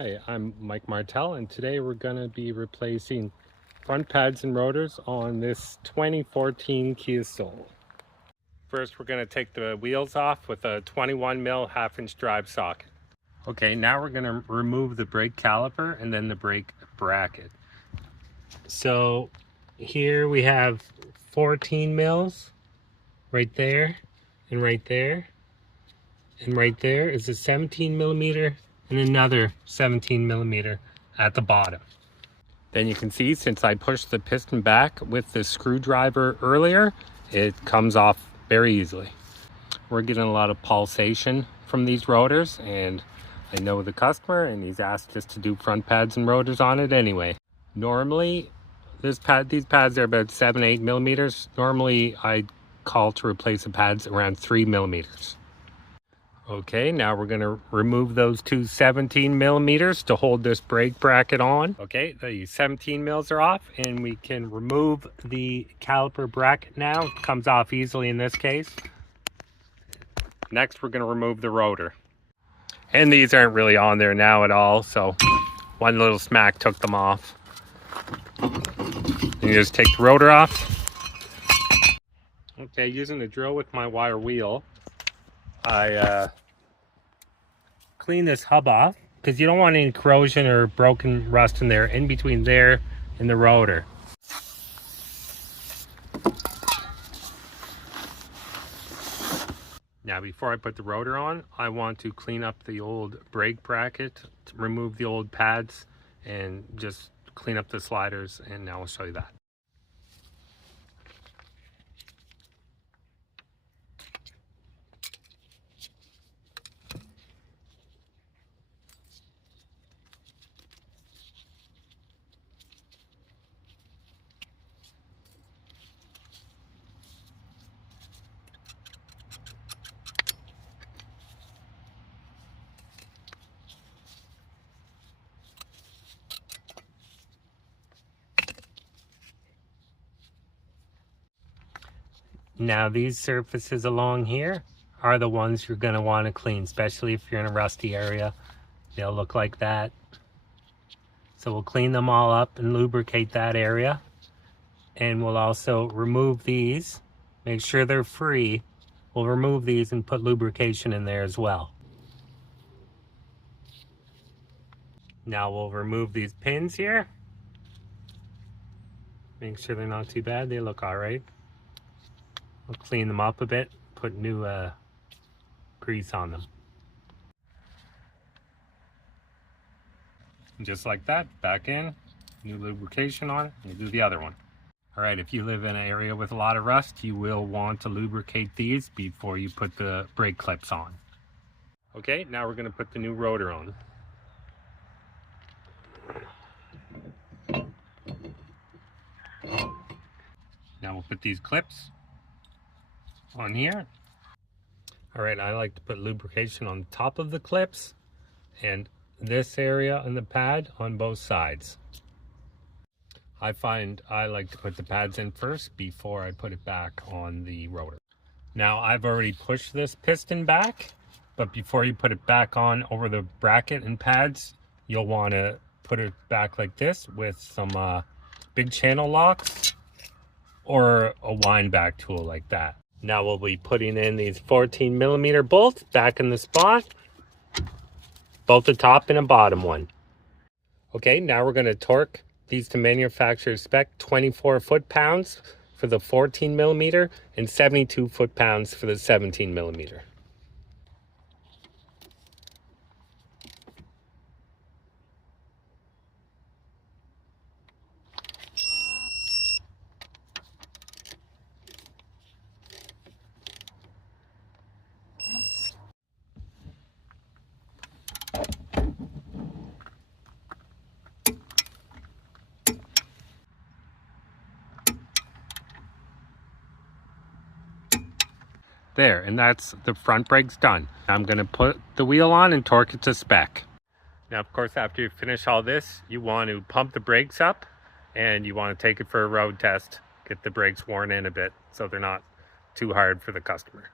Hey, I'm Mike Martell, and today we're going to be replacing front pads and rotors on this 2014 Kia Soul. First, we're going to take the wheels off with a 21 mil 1/2 inch drive socket. Okay, now we're going to remove the brake caliper and then the brake bracket. So here we have 14 mils right there, and right there, and right there is a 17 millimeter and another 17 millimeter at the bottom. Then you can see, since I pushed the piston back with the screwdriver earlier, it comes off very easily. We're getting a lot of pulsation from these rotors, and I know the customer, and he's asked us to do front pads and rotors on it anyway. Normally, these pads are about 7-8 millimeters. Normally, I call to replace the pads around 3 millimeters. Okay, now we're going to remove those two 17 millimeters to hold this brake bracket on. Okay, the 17 mils are off, and we can remove the caliper bracket now. It comes off easily in this case. Next, we're going to remove the rotor. And these aren't really on there now at all, so one little smack took them off. And you just take the rotor off. Okay, using the drill with my wire wheel, I clean this hub off because you don't want any corrosion or broken rust in there, in between there and the rotor. Now, before I put the rotor on, I want to clean up the old brake bracket, to remove the old pads, and just clean up the sliders, and now I'll show you that. Now, these surfaces along here are the ones you're going to want to clean, especially if you're in a rusty area. They'll look like that. So we'll clean them all up and lubricate that area. And we'll also remove these, make sure they're free. We'll remove these and put lubrication in there as well. Now we'll remove these pins here. Make sure they're not too bad. They look all right. We'll clean them up a bit, put new grease on them. And just like that, back in, new lubrication on it, and you do the other one. All right, if you live in an area with a lot of rust, you will want to lubricate these before you put the brake clips on. Okay, now we're going to put the new rotor on. Now we'll put these clips on here. All right, I like to put lubrication on top of the clips and this area on the pad on both sides. I find I like to put the pads in first before I put it back on the rotor. Now, I've already pushed this piston back, but before you put it back on over the bracket and pads, you'll want to put it back like this with some big channel locks or a wind back tool like that. Now we'll be putting in these 14 millimeter bolts back in the spot, both the top and a bottom one. Okay, now we're going to torque these to manufacturer spec 24 foot-pounds for the 14 millimeter and 72 foot-pounds for the 17 millimeter. There, and that's the front brakes done. I'm going to put the wheel on and torque it to spec. Now, of course, after you finish all this, you want to pump the brakes up and you want to take it for a road test, get the brakes worn in a bit so they're not too hard for the customer.